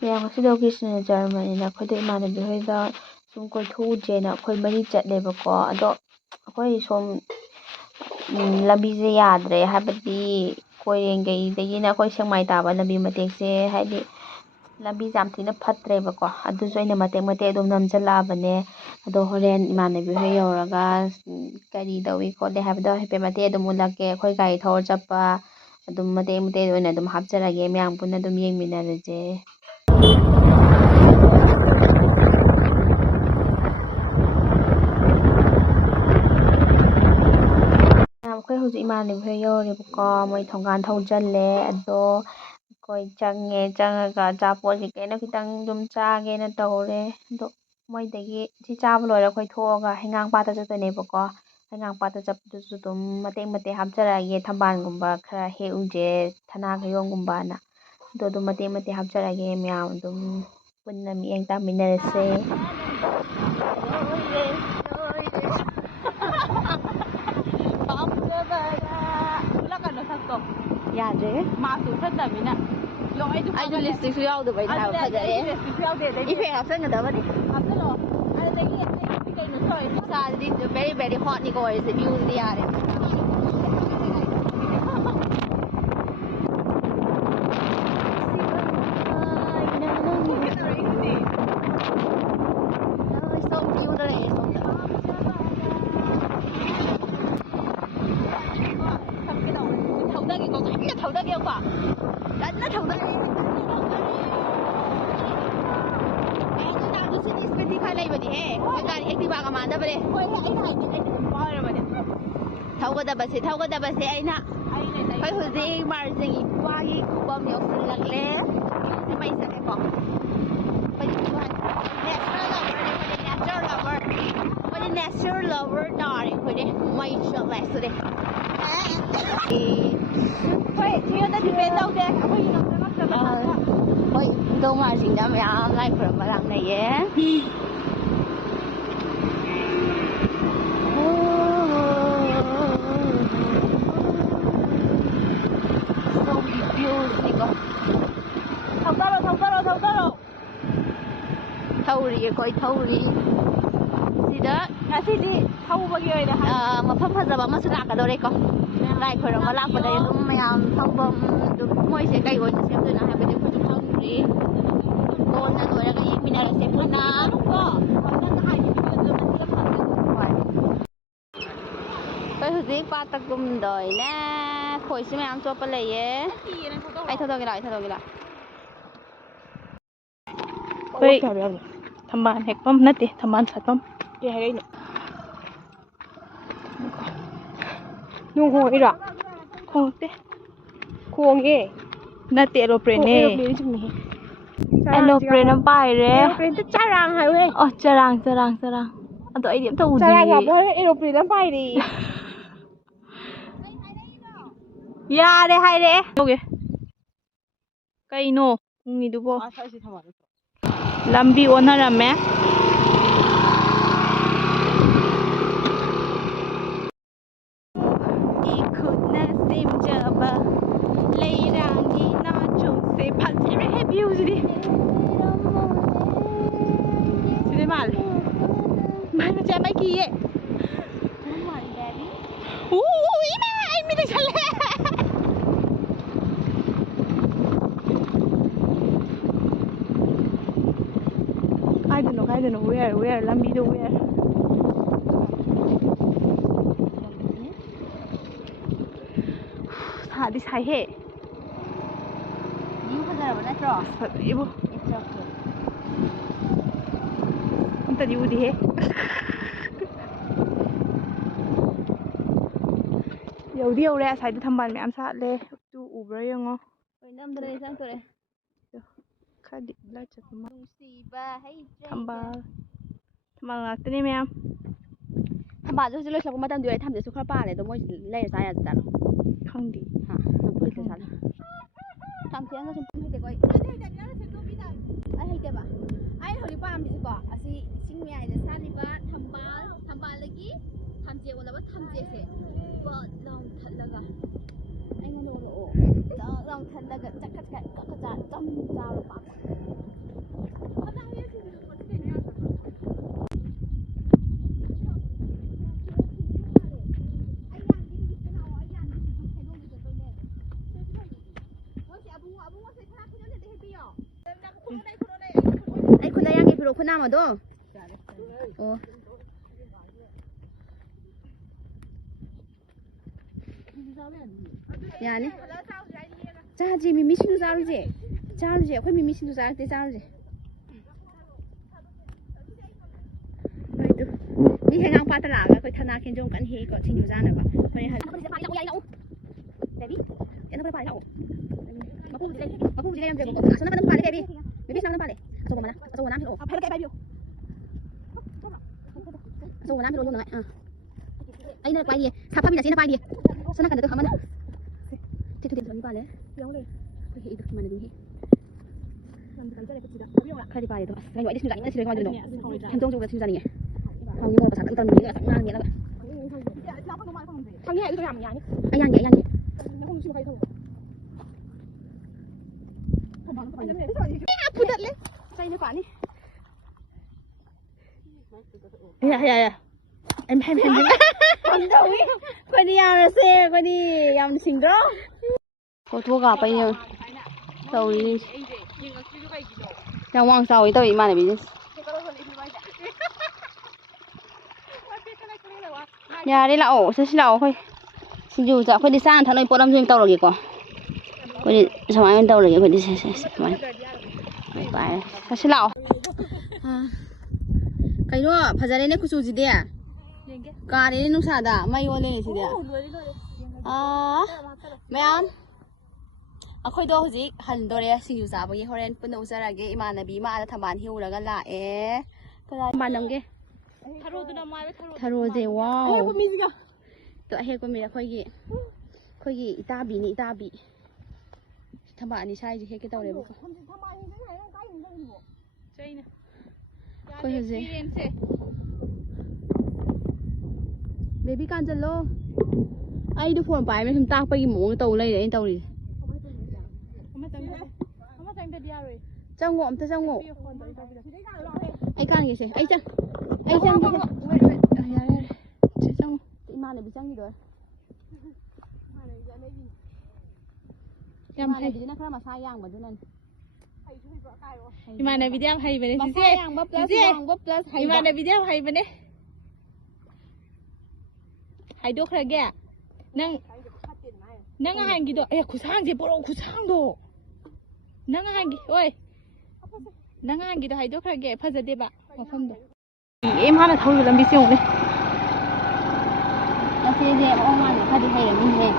ꯃꯌꯥꯝ ꯉꯁꯤꯗꯧꯒꯤꯁꯤꯅ ꯖꯔꯃꯅꯤꯅ ꯑꯩꯈꯣꯏꯗꯣ ꯏꯃꯥꯟꯅꯕꯤ ꯍꯣꯏꯒ ꯁꯨꯝ ꯀꯣꯏꯊꯣꯛꯎꯁꯦꯅ ꯑꯩꯈꯣꯏ ꯃꯔꯤ ꯆꯠꯂꯦꯕꯀꯣ ꯑꯗꯣ ꯑꯩꯈꯣꯏ ꯁꯣꯝ ꯂꯝꯕꯤꯁꯦ ꯌꯥꯗ꯭ꯔꯦ ꯍꯥꯏꯕꯗꯤ ꯀꯣꯏꯔꯦꯡꯒꯩꯗꯒꯤꯅ ꯑꯩꯈꯣꯏ ꯁꯦꯛꯃꯥꯏ ꯇꯥꯕ ꯂꯝꯕꯤ ꯃꯇꯦꯛꯁꯦ ꯍꯥꯏꯗꯤ ꯂꯝꯕꯤꯁꯦ ꯌꯥꯝ ꯊꯤꯅ ꯐꯠꯇ꯭ꯔꯦꯕꯀꯣ ꯑꯗꯨꯁꯨ ꯑꯩꯅ ꯃꯇꯦꯛ ꯃꯇꯦꯛ ꯑꯗꯨꯝ ꯅꯝꯁꯤꯜꯂꯛꯑꯕꯅꯦ ꯑꯗꯣ ꯍꯣꯔꯦꯟ ꯏꯃꯥꯟꯅꯕꯤ ꯍꯣꯏ ꯌꯧꯔꯒ ꯀꯔꯤ ꯇꯧꯏ ꯈꯣꯠꯂꯤ ꯍꯥꯏꯕꯗꯣ ꯍꯥꯏꯐꯦꯠ ꯃꯇꯦꯛ ꯑꯗꯨꯝ ꯎꯠꯂꯛꯀꯦ ꯑꯩꯈꯣꯏ ꯒꯥꯔꯤ ꯊꯧꯔ ꯆꯠꯄ ꯑꯗꯨꯝ ꯃꯇꯦꯛ ꯃꯇꯦꯛ ꯑꯣꯏꯅ ꯑꯗꯨꯝ ꯍꯥꯞꯆꯔꯒꯦ ꯃꯌꯥꯝ ꯄꯨꯟꯅ ꯑꯗꯨꯝ ꯌꯦꯡꯃꯤꯟꯅꯔꯁꯦ ꯑꯩꯈꯣꯏ ꯍꯧꯖꯤꯛ ꯏꯃꯥꯟꯅꯕꯤ ꯍꯣꯏ ꯌꯧꯔꯦꯕꯀꯣ ꯃꯣꯏ ꯊꯣꯡꯒꯥꯟ ꯊꯧꯖꯜꯂꯦ ꯑꯗꯣ ꯑꯩꯈꯣꯏ ꯆꯪꯉꯒ ꯑꯆꯥꯄꯣꯠ ꯀꯩꯅꯣ ꯈꯤꯇꯪ ꯑꯗꯨꯝ ꯆꯥꯒꯦꯅ ꯇꯧꯔꯦ ꯑꯗꯣ ꯃꯣꯏꯗꯒꯤ ꯁꯤ ꯆꯥꯕ ꯂꯣꯏꯔ ꯑꯩꯈꯣꯏ ꯊꯣꯛꯑꯒ ꯍꯩꯉꯥꯡꯄꯥꯠꯇ ꯆꯠꯇꯣꯏꯅꯦꯕꯀꯣ ꯍꯩꯉꯥꯡꯄꯥꯠꯇ ꯆꯠꯄꯗꯨꯁꯨ ꯑꯗꯨꯝ ꯃꯇꯦꯛ ꯃꯇꯦꯛ ꯍꯥꯞꯆꯔꯛꯑꯒꯦ ꯊꯝꯕꯥꯜꯒꯨꯝꯕ ꯈꯔ ꯍꯦꯛꯎꯁꯦ ꯊꯅꯥꯒꯌꯣꯡꯒꯨꯝꯕꯅ ꯑꯗꯣ ꯑꯗꯨꯝ ꯃꯇꯦꯛ ꯃꯇꯦꯛ ꯍꯥꯞꯆꯔꯛꯑꯒꯦ ꯃꯌꯥꯝ ꯑꯗꯨꯝ ꯄꯨꯟꯅ ꯃꯤꯠꯌꯦꯡ ꯇꯥꯃꯤꯟꯅꯔꯁꯦ ꯌꯥꯗ꯭ꯔꯦ ꯃꯥꯁꯨ ꯐꯠꯇꯕꯅꯤꯅ ꯑꯩꯗꯣ ꯂꯤꯞꯁꯇꯤꯛꯁꯨ ꯌꯥꯎꯗꯕꯩꯅ ꯍꯥꯏꯕ ꯐꯖꯔꯦ ꯏꯐꯦꯛ ꯍꯥꯞꯆꯟꯒꯗꯕꯅꯤ ꯍꯥꯞꯆꯜꯂꯣ ꯑꯗꯨꯗꯒꯤ ꯀꯩꯅꯣ ꯇꯧꯋꯦ ꯅꯨꯡꯁꯥꯗꯗꯤ ꯚꯦꯔꯤ ꯚꯦꯔꯤ ꯍꯣꯠꯅꯤꯀꯣ ꯑꯣꯏꯔꯤꯁꯦ ꯚ꯭ꯌꯨꯗꯤ ꯌꯥꯔꯦ ꯊꯧꯒꯗꯕꯁꯦ ꯑꯩꯅ ꯑꯩꯈꯣꯏ ꯍꯧꯖꯤꯛ ꯃꯥꯔꯖꯤꯡ ꯏꯄ꯭ꯋꯥꯒꯤ ꯈꯨꯕꯝ ꯌꯧꯁꯤꯜꯂꯛꯂꯦ ꯁꯤ ꯃꯩ ꯆꯠꯂꯦꯀꯣ ꯑꯩꯈꯣꯏꯗꯤ ꯅꯦꯆꯔ ꯂꯚꯔ ꯇꯥꯔꯦ ꯑꯩꯈꯣꯏꯗꯤ ꯃꯩ ꯆꯠꯂꯦ ꯁꯤꯗꯤ ꯍꯣꯏ ꯃꯤꯉꯣꯟꯗ ꯗꯤꯄꯦꯟ ꯇꯧꯗꯦ ꯑꯩꯈꯣꯏꯒꯤ ꯉꯝꯖ ꯍꯣꯏ ꯏꯙꯧ ꯃꯥꯔꯖꯤꯡꯗ ꯃꯌꯥꯝ ꯂꯥꯏ ꯈꯨꯔꯝꯕ ꯂꯥꯛꯅꯩꯌꯦ ꯊꯧꯔꯤꯌꯦ ꯑꯩꯈꯣꯏ ꯊꯧꯔꯤ ꯁꯤꯗ ꯉꯁꯤꯗꯤ ꯊꯧꯕꯒꯤ ꯑꯣꯏꯅ ꯃꯐꯝ ꯐꯖꯕ ꯑꯃꯁꯨ ꯂꯥꯛꯀꯗꯧꯔꯦꯀꯣ ꯂꯥꯏ ꯈꯣꯏꯔꯝꯕ ꯂꯥꯛꯄꯗ ꯑꯗꯨꯝ ꯃꯌꯥꯝ ꯊꯧꯐꯝ ꯑꯗꯨꯝ ꯃꯣꯏꯁꯦ ꯀꯩ ꯑꯣꯏꯅ ꯁꯦꯝꯗꯣꯏꯅꯣ ꯍꯥꯏꯕꯗꯤ ꯑꯩꯈꯣꯏꯁꯨ ꯈꯪꯗ꯭ꯔꯤ ꯀꯣꯟꯅ ꯂꯣꯏꯔꯒ ꯌꯦꯡꯃꯤꯟꯅꯔꯁꯦ ꯄꯨꯟꯅ ꯑꯩꯈꯣꯏ ꯍꯧꯖꯤꯛ ꯄꯥꯠꯇ ꯀꯨꯝꯗꯣꯏꯅꯦ ꯈꯣꯏꯁꯨ ꯃꯌꯥꯝ ꯆꯣꯞꯄ ꯂꯩꯌꯦ ꯑꯩ ꯊꯧꯗꯣꯛꯀꯦ ꯂꯥꯛꯑꯣ ꯑꯩꯈꯣꯏ ꯊꯝꯕꯥꯜ ꯍꯦꯛꯐꯝ ꯅꯠꯇꯦ ꯊꯝꯕꯥꯜ ꯁꯥꯠꯐꯝ ꯀꯩ ꯍꯥꯏꯔꯛꯏꯅꯣ ꯅꯣꯡ ꯈꯣꯡꯉꯛꯏꯔꯣ ꯈꯣꯡꯉꯛꯇꯦ ꯈꯣꯡꯉꯦ ꯅꯠꯇꯦ ꯑꯦꯔꯣꯄ꯭ꯂꯦꯟꯅꯦ ꯑꯦꯔꯣꯄ꯭ꯂꯦꯟ ꯑꯃ ꯄꯥꯏꯔꯦ ꯑꯦꯔꯣꯄ꯭ꯂꯦꯟꯗ ꯆꯔꯥꯡ ꯍꯥꯏꯌꯨꯍꯦ ꯑꯣ ꯆꯔꯥꯡ ꯑꯗꯣ ꯑꯩꯗꯤ ꯑꯝꯇ ꯎꯗꯤꯌꯦ ꯆꯔꯥꯡ ꯀꯥꯞꯄ ꯑꯦꯔꯣꯄ꯭ꯂꯦꯟ ꯑꯃ ꯄꯥꯏꯔꯦ ꯌꯥꯔꯦ ꯍꯥꯏꯔꯛꯑꯦ ꯀꯩꯅꯣ ꯄꯨꯡꯅꯤꯗꯨꯕꯣ ꯂꯝꯕꯤ ꯑꯣꯟꯅꯔꯝꯃꯦ ꯈꯨꯠꯅ ꯁꯦꯝꯖꯕ ꯂꯩꯔꯥꯡꯒꯤ ꯅꯥꯆꯣꯡꯁꯦ ꯐꯖꯔꯦꯍꯦ ꯚ꯭ꯌꯨꯁꯤꯗꯤ ꯁꯤꯗꯩ ꯃꯥꯜꯂꯦ ꯃꯥꯏ ꯃꯆꯥ ꯃꯥꯏ ꯀꯤꯌꯦ ꯏꯃꯥ ꯑꯩ ꯃꯤ ꯂꯩꯁꯜꯂꯦ ꯀꯥꯏꯗꯅꯣ ꯋꯦꯌꯔ ꯂꯝꯕꯤꯗꯣ ꯋꯦꯌꯔ ꯁꯥꯗꯤ ꯁꯥꯏꯍꯦ ꯚ꯭ꯌꯨ ꯐꯖꯔꯕ ꯅꯠꯇ꯭ꯔꯣ ꯐꯖꯩꯕꯣ ꯑꯝꯇꯗꯤ ꯎꯗꯤꯍꯦ ꯌꯧꯗꯤ ꯌꯧꯔꯦ ꯑꯁꯥꯏꯗ ꯊꯝꯕꯥꯜ ꯃꯌꯥꯝ ꯁꯥꯠꯂꯦ ꯇꯨ ꯎꯕ꯭ꯔꯥ ꯌꯦꯡꯉꯣ ꯍꯣꯏ ꯅꯝꯗꯅ ꯆꯪꯇꯣꯔꯦ ꯈꯔꯗꯤ ꯂꯥꯏꯠ ꯆꯠꯄ ꯅꯨꯡꯁꯤꯕ ꯊꯝꯕꯥꯜ ꯉꯥꯛꯇꯅꯦ ꯃꯌꯥꯝ ꯊꯝꯕꯥꯜꯁꯨ ꯍꯧꯖꯤꯛ ꯂꯣꯏꯁꯤꯜꯂꯛꯄ ꯃꯇꯝꯗꯤ ꯑꯣꯏꯔꯦ ꯊꯝꯆꯦꯠꯁꯨ ꯈꯔ ꯄꯥꯜꯂꯦ ꯑꯗꯣ ꯃꯣꯏ ꯂꯩꯔ ꯆꯥ ꯌꯥꯖꯥꯠꯂꯣ ꯈꯪꯗꯦ ꯊꯝꯆꯦꯠꯅ ꯁꯨꯝ ꯍꯩꯇꯦꯀꯣ ꯑꯩ ꯍꯩꯇꯦꯕ ꯑꯩꯅ ꯍꯧꯖꯤꯛ ꯄꯥꯝꯃꯤꯁꯤꯀꯣ ꯑꯁꯤ ꯏꯁꯤꯡ ꯃꯌꯥꯏꯗ ꯁꯥꯠꯂꯤꯕ ꯊꯝꯕꯥꯜꯗꯒꯤ ꯊꯝꯆꯦꯠ ꯑꯣꯜꯂꯕ ꯊꯝꯆꯦꯠꯁꯦ ꯄꯠ ꯂꯥꯎ ꯊꯠꯂꯒ ꯑꯩꯉꯣꯟꯗ ꯑꯣꯜꯂꯛꯑꯣ ꯆꯥꯛ ꯂꯥꯎ ꯊꯠꯂꯒ ꯆꯥꯕ ꯄꯥꯝꯕ lo khuna mà do ồ ya ne cha ji mimi sinu za ru je akwai mimi sinu za te za ru jeนี่ให้น้องปลาตลาดแล้วก็ธนาเคนจงกันเฮก็ชินอยู่จ้าหน่อยป่ะไปหันไปจะไปเราเบบี้เดี๋ยวต้องไปเรามาพูดเลยยังเดี๋ยวก็ฉันนั่งไปเลยเบบี้นั่งไปเลยเอาตัวมานะเอาตัวน้ำพี่โอ้เอาไปแล้วแกไปบิวเอาตัวน้ำพี่โอ้ลงหน่อยไอ้เนี่ยไปดิถ้าพ่อมีแต่ชิ้นไปดิฉันนั่งกันเดี๋ยวทำมันที่ทุเรียนตัวนี้ไปเลยย้องเลยไปอีกตัวมันดูที่ใครที่ไปตัวใครหน่วยที่ชื่ออะไรนี่ชื่ออะไรกันดูทำจงจูกับชื่ออะไรเนี่ยทางนี้มันภาษาตอนนี้ก็งานนี้แล้วทางนี้ไอ้ตัวอย่างนี้ไอ้ยังไงพูดเลยใส่ในฝานี่เฮ้ยเอ็มคนนี้ยามเซ่คนนี้ยามสิงห์ร้องโคตรกับไปยังเตานี้ยังวางเสาอีเตาอีมาเนี่ยพี่อย่าได้ละโอ้ใช่เราค่อยอยู่จะค่อยได้สร้างทางในโปรดัมซึ่งเตาเราเกี่ยวกับค่อยสมัยมันเตาเราเกี่ยวกับที่สมัยไปใช่เราใครรู้ภาษาเนี่ยคุยจีเดียการเนี่ยนุ่งสาดาไม่วันเลยสิเดียไม่อันค่อยดูสิหันตัวเรียสิ่งอยู่สาบยี่ห้อเรนเป็นอุตสาหกรรมมาในบีมาจะทำบ้านหิวแล้วกันละก็ได้บ้านน้องเก๋ทารุเจว้าวตัวเฮก็มีแล้วค่อยกี่อีตาบีนี่อีตาบีทำบ้านนี่ใช่จีเฮก็ต้องเลยบุกก็เห็นสิเบบี้การจะโลไอ้ดูฝนไปไม่ทำตาไปกี่โมงเตาเลยเดี๋ยวเตาดิเจ้างมแต่เจ้างมไอ้การกี่สิไอ้จังมาเลยพี่จังกี่ด้วยยำให้ดีนะครัมาใช้ย่างเหมือนนั้นมาในวิดีโอให้ไปเลยสิมาในวิดีโอให้ไปเนี่ยให้ดูใครแกนั่งห่างกี่ตัวคุช่างจีโปรคุช่างดูนั่งห่างกี่โอ้ยนั่งห่างกี่ตัวให้ดูใครแกพัฒน์เดบะมาฟังดูมาแล้วเท่าอยู่ลำบิซิ่งเลยแล้วเจ๊ออกมาเนี่ยถ้าดีให้เลยนี่เลย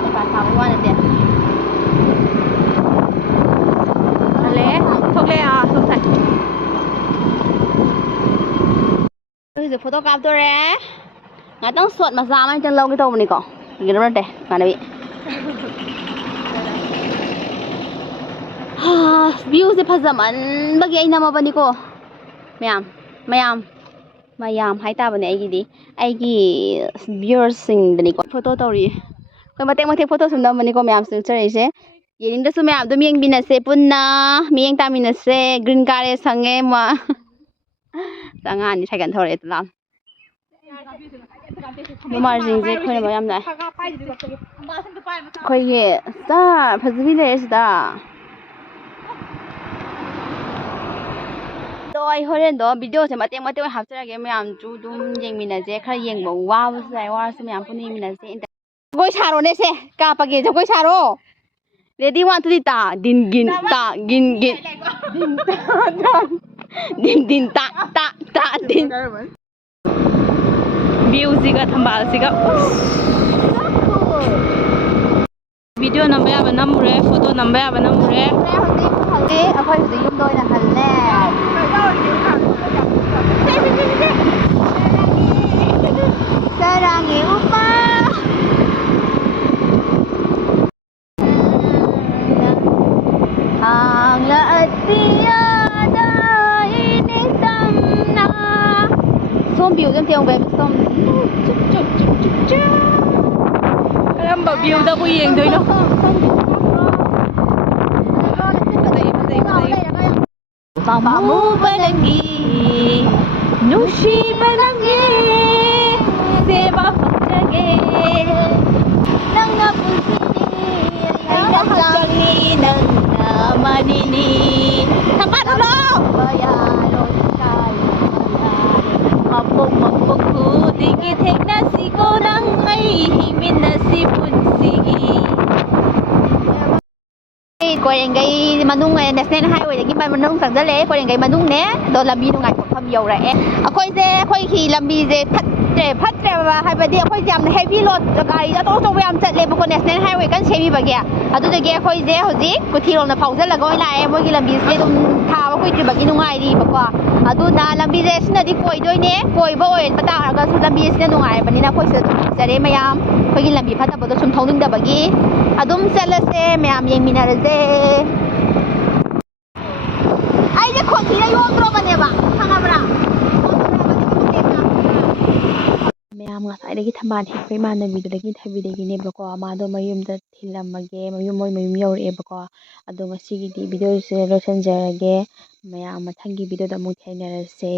ในการทำว่าเนี่ยเด็ดอะไรทุกเลยสงสัยจะโฟโต้กราฟตัวแรกงั้นต้องสวดมาซ้ำให้จังเรากี่ตัวมันนี่ก่อนกี่ตัวนั่นเด็ดมาหน่อยวิวจะพัฒน์มันบางอย่างน้ำมาบันนี่ก็ไม่ยามให้ตาบันนี่ไอ้กี่วิวสิ่งบันนี่ก็โฟโต้ตัวนี้ก็มาเทคโฟโต้สุดน้ำบันนี่ก็ไม่ยามสุดเฉยๆยินดีสุดไม่ยามตัวมีเองบินเสปุ่นนะมีเองตาบินเสกรีนการ์ดสังเกตมาสังหารนี่ใช้กันเท่าไรตัวละดูมาจริงๆคนไม่ยามได้คนเย่ตาพัฒน์วิเลสตาตัวไอ้คนเล่นตัววิดีโอจะมาเตะวันหับเจอกันไม่ยามจูดุมยังมีนะเจ้ใครยังบอกว้าวใส่ว่าสมัยปุ่นนี่มีนะเจ้ก้อยชาโร่เนี่ยเซ่กาปากเกจะก้อยชาโร่Ready 1 2 3 ta din gin din ta din view siga thambal siga video number ya banamure photo number ya banamure akhoi hu yum doi na halle sarangi upa ang lahat tiada ini tanna som view kan tiang web som em bảo view đâu có yên thôi đâu kamu penanggi nushi penanggi seba jage nang napusini ay nahajani nang manini tempat dulu bayalon ꯅꯨꯡꯇꯤꯒꯤ ꯊꯦꯡꯅꯁꯤꯀꯣ ꯅꯪ ꯑꯩ ꯍꯤꯡꯃꯤꯟꯅꯁꯤ ꯄꯨꯟꯁꯤꯒꯤ ꯀꯣꯏꯔꯦꯡꯒꯩ ꯃꯅꯨꯡ national ꯍꯥꯏꯋꯦꯗꯒꯤ ꯃꯅꯨꯡ ꯆꯪꯁꯤꯜꯂꯛꯑꯦ ꯀꯣꯏꯔꯦꯡꯒꯩ ꯃꯅꯨꯡꯅꯦ ꯑꯗꯣ ꯂꯝꯕꯤ ꯅꯨꯡꯉꯥꯏꯐꯝ ꯌꯧꯔꯛꯑꯦ ꯑꯩꯈꯣꯏꯒꯤ ꯂꯝꯕꯤꯁꯦ ꯐꯠꯇ꯭ꯔꯦꯕ ꯍꯥꯏꯕꯗꯤ ꯑꯩꯈꯣꯏꯁꯦ ꯌꯥꯝꯅ ꯍꯦꯚꯤ ꯂꯣꯗ ꯒꯥꯔꯤ ꯑꯆꯧ ꯑꯆꯧꯕ ꯌꯥꯝ ꯆꯠꯂꯦꯕꯀꯣ ꯅꯦꯁꯅꯦꯜ ꯍꯥꯏꯋꯦ ꯀꯟꯅ ꯁꯦꯝꯃꯤꯕꯒꯤ ꯑꯗꯨꯗꯒꯤ ꯑꯩꯈꯣꯏꯁꯦ ꯍꯧꯖꯤꯛ ꯀꯨꯊꯤꯔꯣꯝꯗ ꯐꯥꯎꯖꯜꯂꯒ ꯑꯣꯏꯅ ꯂꯥꯛꯑꯦ ꯃꯣꯏꯒꯤ ꯂꯝꯕꯤꯁꯦ ꯑꯗꯨꯝ ꯊꯥꯕ ꯀꯨꯏꯗ꯭ꯔꯤꯕꯒꯤ ꯅꯨꯡꯉꯥꯏꯔꯤꯕꯀꯣ ꯑꯗꯨꯅ ꯂꯝꯕꯤꯁꯦ ꯁꯤꯅꯗꯤ ꯀꯣꯏꯗꯣꯏꯅꯦ ꯀꯣꯏꯕ ꯑꯣꯏꯕ ꯇꯥꯔꯒꯁꯨ ꯂꯝꯕꯤꯁꯤꯅ ꯅꯨꯡꯉꯥꯏꯔꯕꯅꯤꯅ ꯑꯩꯈꯣꯏꯁꯦ ꯑꯗꯨꯝ ꯐꯖꯔꯦ ꯃꯌꯥꯝ ꯑꯩꯈꯣꯏꯒꯤ ꯂꯝꯕꯤ ꯐꯠꯇꯕꯗꯣ ꯁꯨꯝ ꯊꯧꯅꯤꯡꯗꯕꯒꯤ ꯑꯗꯨꯝ ꯆꯠꯂꯁꯦ ꯃꯌꯥꯝ ꯌꯦꯡꯃꯤꯟꯅꯔꯁꯦ ꯑꯩꯁꯦ ꯈꯣꯟꯊꯤꯅ ꯌꯣꯝꯗ꯭ꯔꯣꯕꯅꯦꯕ ꯈꯪꯉꯕ꯭ꯔꯥ ꯃꯌꯥꯝ ꯉꯁꯥꯏꯗꯒꯤ ꯊꯝꯕꯥꯜ ꯍꯦꯛꯄ ꯏꯃꯥꯟꯅꯕꯤꯗꯨꯗꯒꯤ ꯊꯕꯤꯗꯒꯤꯅꯦꯕꯀꯣ ꯃꯥꯗꯣ ꯃꯌꯨꯝꯗ ꯊꯤꯜꯂꯝꯃꯒꯦ ꯃꯣꯏ ꯃꯌꯨꯝ ꯌꯧꯔꯛꯑꯦꯕꯀꯣ ꯑꯗꯣ ꯉꯁꯤꯒꯤꯗꯤ ꯚꯤꯗꯤꯑꯣꯁꯦ ꯂꯣꯏꯁꯤꯟꯖꯔꯒꯦ ꯃꯌꯥꯝ ꯃꯊꯪꯒꯤ ꯚꯤꯗꯤꯑꯣꯗ ꯑꯃꯨꯛ ꯊꯦꯡꯅꯔꯁꯦ